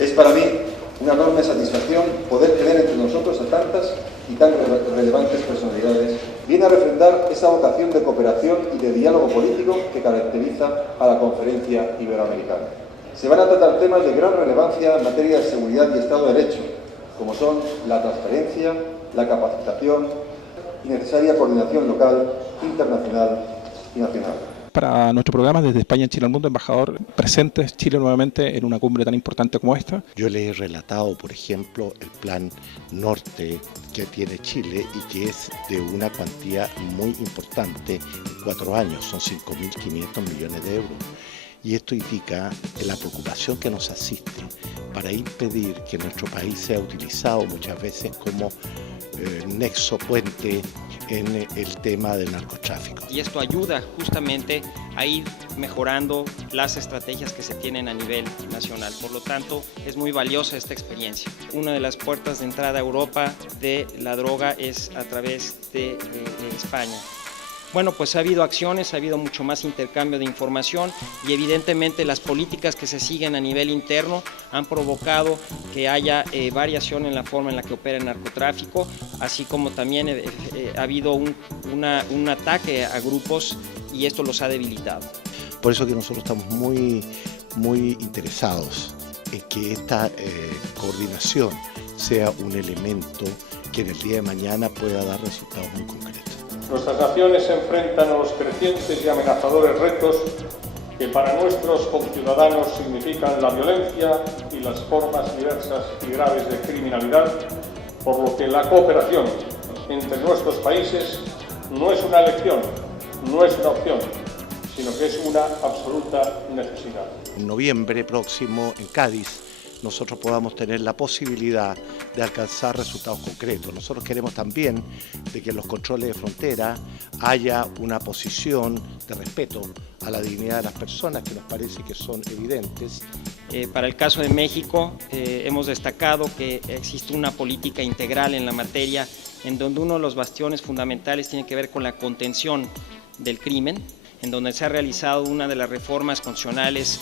Es para mí una enorme satisfacción poder tener entre nosotros a tantas y tan relevantes personalidades. Viene a refrendar esa vocación de cooperación y de diálogo político que caracteriza a la Conferencia Iberoamericana. Se van a tratar temas de gran relevancia en materia de seguridad y Estado de Derecho, como son la transparencia, la capacitación y necesaria coordinación local, internacional y nacional. Para nuestro programa Desde España en Chile al Mundo, embajador, presente Chile nuevamente en una cumbre tan importante como esta. Yo les he relatado, por ejemplo, el plan norte que tiene Chile y que es de una cuantía muy importante en 4 años, son 5.500 millones de euros. Y esto indica la preocupación que nos asiste para impedir que nuestro país sea utilizado muchas veces como nexo puente en el tema del narcotráfico. Y esto ayuda justamente a ir mejorando las estrategias que se tienen a nivel nacional. Por lo tanto, es muy valiosa esta experiencia. Una de las puertas de entrada a Europa de la droga es a través de España. Bueno, pues ha habido acciones, ha habido mucho más intercambio de información y evidentemente las políticas que se siguen a nivel interno han provocado que haya variación en la forma en la que opera el narcotráfico, así como también ha habido un ataque a grupos y esto los ha debilitado. Por eso que nosotros estamos muy interesados en que esta coordinación sea un elemento que en el día de mañana pueda dar resultados muy concretos. Nuestras naciones se enfrentan a los crecientes y amenazadores retos que para nuestros conciudadanos significan la violencia y las formas diversas y graves de criminalidad, por lo que la cooperación entre nuestros países no es una elección, no es una opción, sino que es una absoluta necesidad. En noviembre próximo, en Cádiz, nosotros podamos tener la posibilidad de alcanzar resultados concretos. Nosotros queremos también de que en los controles de frontera haya una posición de respeto a la dignidad de las personas que nos parece que son evidentes. Para el caso de México, hemos destacado que existe una política integral en la materia en donde uno de los bastiones fundamentales tiene que ver con la contención del crimen, en donde se ha realizado una de las reformas constitucionales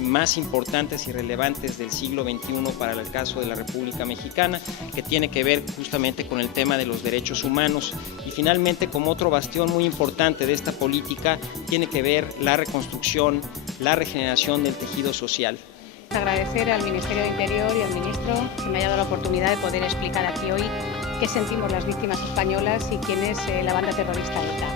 más importantes y relevantes del siglo XXI para el caso de la República Mexicana, que tiene que ver justamente con el tema de los derechos humanos. Y finalmente, como otro bastión muy importante de esta política, tiene que ver la reconstrucción, la regeneración del tejido social. Agradecer al Ministerio de Interior y al Ministro que me haya dado la oportunidad de poder explicar aquí hoy qué sentimos las víctimas españolas y quién es la banda terrorista ETA.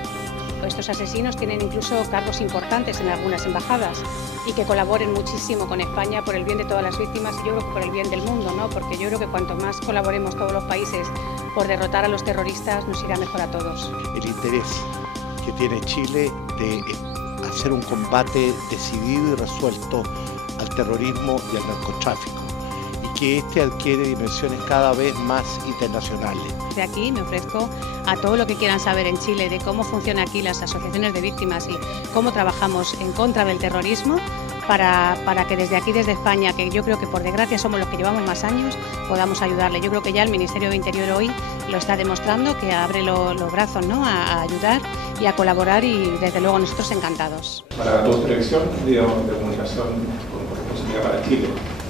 Estos asesinos tienen incluso cargos importantes en algunas embajadas y que colaboren muchísimo con España por el bien de todas las víctimas y yo creo que por el bien del mundo, ¿no? Porque yo creo que cuanto más colaboremos todos los países por derrotar a los terroristas nos irá mejor a todos. El interés que tiene Chile de hacer un combate decidido y resuelto al terrorismo y al narcotráfico, y que este adquiere dimensiones cada vez más internacionales. De aquí me ofrezco a todo lo que quieran saber en Chile de cómo funcionan aquí las asociaciones de víctimas y cómo trabajamos en contra del terrorismo para que desde aquí, desde España, que yo creo que por desgracia somos los que llevamos más años, podamos ayudarle. Yo creo que ya el Ministerio de Interior hoy lo está demostrando, que abre los brazos, ¿no?, a ayudar y a colaborar y desde luego nosotros encantados. Para tu dirección de comunicación con responsabilidad para Chile,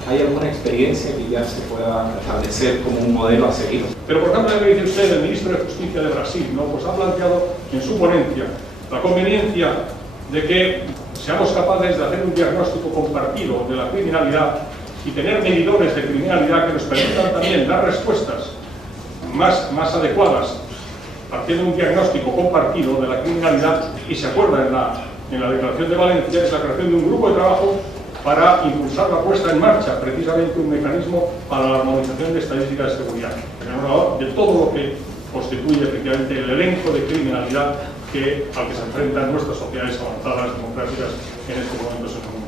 ¿hay alguna experiencia que ya se pueda establecer como un modelo a seguir? Pero por ejemplo, lo que dice usted, el ministro de Justicia de Brasil, ¿no? Pues ha planteado en su ponencia la conveniencia de que seamos capaces de hacer un diagnóstico compartido de la criminalidad y tener medidores de criminalidad que nos permitan también dar respuestas más adecuadas, partiendo de un diagnóstico compartido de la criminalidad. Y se acuerda en la Declaración de Valencia, es la creación de un grupo de trabajo para impulsar la puesta en marcha, precisamente un mecanismo para la armonización de estadísticas de seguridad, de todo lo que constituye efectivamente el elenco de criminalidad al que se enfrentan nuestras sociedades avanzadas, democráticas, en estos momentos en el mundo.